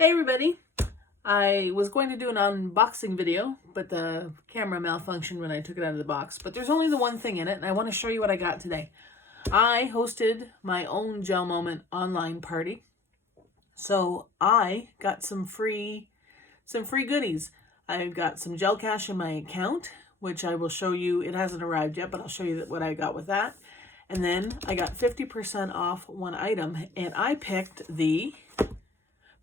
Hey everybody! I was going to do an unboxing video, but the camera malfunctioned when I took it out of the box. But there's only the one thing in it, and I want to show you what I got today. I hosted my own Gelmoment online party, so I got some free goodies. I've got some gel cash in my account, which I will show you. It hasn't arrived yet, but I'll show you what I got with that. And then I got 50% off one item, and I picked the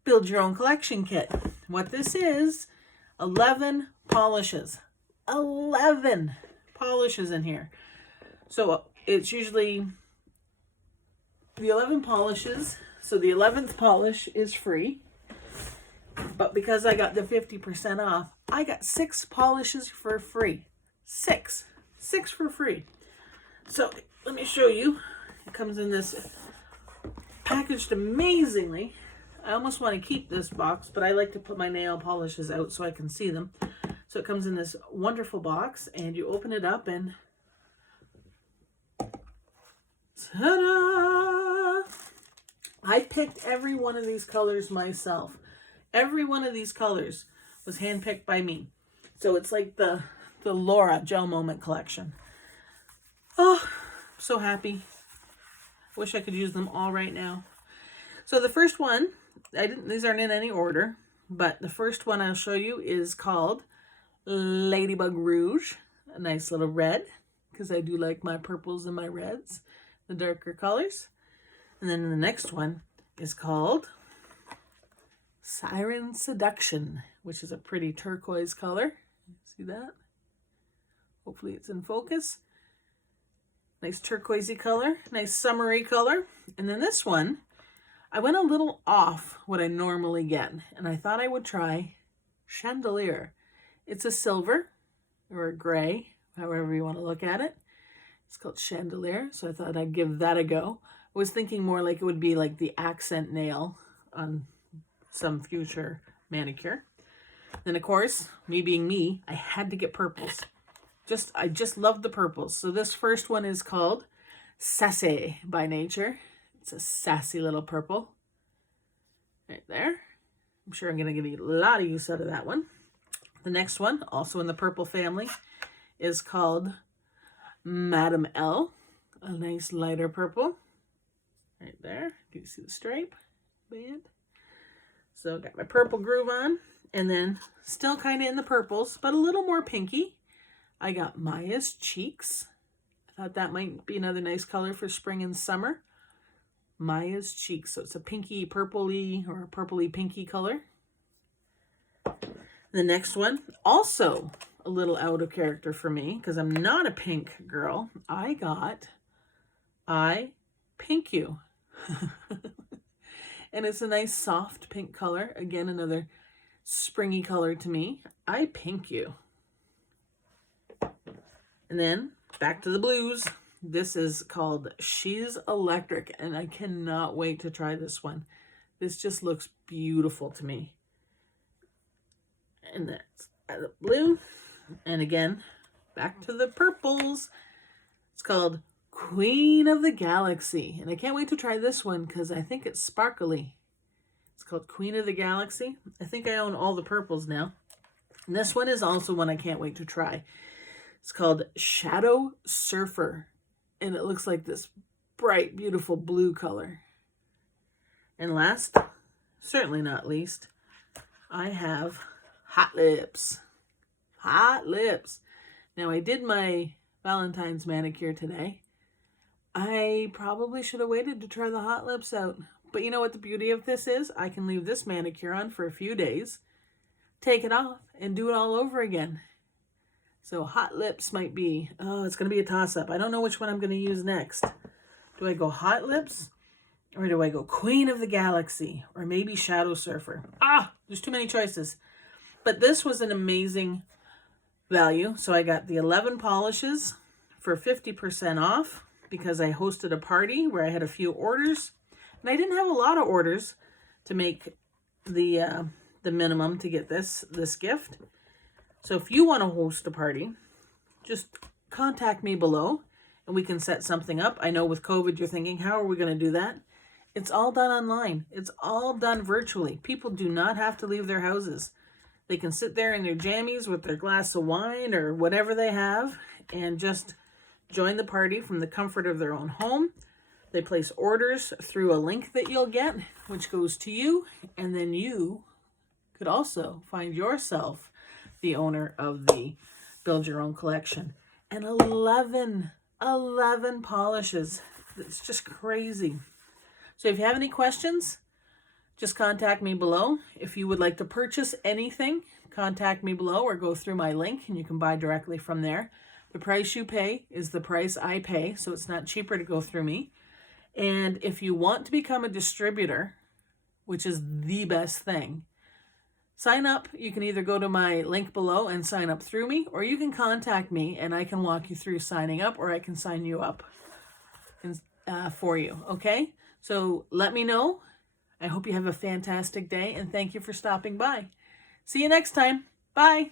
Build Your Own Collection Kit. What this is, 11 polishes. 11 polishes in here. So it's usually the 11 polishes. So the 11th polish is free. But because I got the 50% off, I got 6 polishes for free. 6 for free. So let me show you. It comes in this packaged amazingly. I almost want to keep this box, but I like to put my nail polishes out so I can see them. So it comes in this wonderful box, and you open it up and ta-da! I picked every one of these colors myself. Every one of these colors was handpicked by me. So it's like the Laura Gelmoment Collection. Oh, I'm so happy. Wish I could use them all right now. So the first one, these aren't in any order, but the first one I'll show you is called Ladybug Rouge. A nice little red, because I do like my purples and my reds, the darker colors. And then the next one is called Siren Seduction, which is a pretty turquoise color. See that? Hopefully it's in focus. Nice turquoisey color, nice summery color. And then this one, I went a little off what I normally get, and I thought I would try Chandelier. It's a silver or a gray, however you want to look at it. It's called Chandelier, so I thought I'd give that a go. I was thinking more like it would be like the accent nail on some future manicure. Then, of course, me being me, I had to get purples. I just love the purples. So this first one is called Sassy by Nature. It's a sassy little purple. Right there. I'm sure I'm going to get a lot of use out of that one. The next one, also in the purple family, is called Madame L. A nice lighter purple. Right there. Do you see the stripe band? So got my purple groove on. And then still kind of in the purples, but a little more pinky. I got Maya's Cheeks. I thought that might be another nice color for spring and summer. Maya's Cheeks. So it's a pinky purpley or a purpley pinky color. The next one, also a little out of character for me because I'm not a pink girl. I Pink You. And it's a nice soft pink color. Again, another springy color to me. I Pink You. And then back to the blues. This is called She's Electric, and I cannot wait to try this one. This just looks beautiful to me. And that's the blue. And again, back to the purples. It's called Queen of the Galaxy. And I can't wait to try this one because I think it's sparkly. It's called Queen of the Galaxy. I think I own all the purples now. And this one is also one I can't wait to try. It's called Shadow Surfer. And it looks like this bright, beautiful blue color. And last, certainly not least, I have Hot Lips. Hot Lips. Now, I did my Valentine's manicure today. I probably should have waited to try the Hot Lips out. But you know what the beauty of this is? I can leave this manicure on for a few days, take it off, and do it all over again. So Hot Lips might be, it's going to be a toss-up. I don't know which one I'm going to use next. Do I go Hot Lips? Or do I go Queen of the Galaxy? Or maybe Shadow Surfer? There's too many choices. But this was an amazing value. So I got the 11 polishes for 50% off because I hosted a party where I had a few orders. And I didn't have a lot of orders to make the minimum to get this gift. So if you want to host a party, just contact me below and we can set something up. I know with COVID, you're thinking, how are we going to do that? It's all done online. It's all done virtually. People do not have to leave their houses. They can sit there in their jammies with their glass of wine or whatever they have and just join the party from the comfort of their own home. They place orders through a link that you'll get, which goes to you, and then you could also find yourself the owner of the Build Your Own collection. And 11 polishes. It's just crazy. So if you have any questions, just contact me below. If you would like to purchase anything, contact me below or go through my link and you can buy directly from there. The price you pay is the price I pay, so it's not cheaper to go through me. And if you want to become a distributor, which is the best thing, sign up. You can either go to my link below and sign up through me, or you can contact me and I can walk you through signing up, or I can sign you up for you, okay? So let me know. I hope you have a fantastic day, and thank you for stopping by. See you next time. Bye.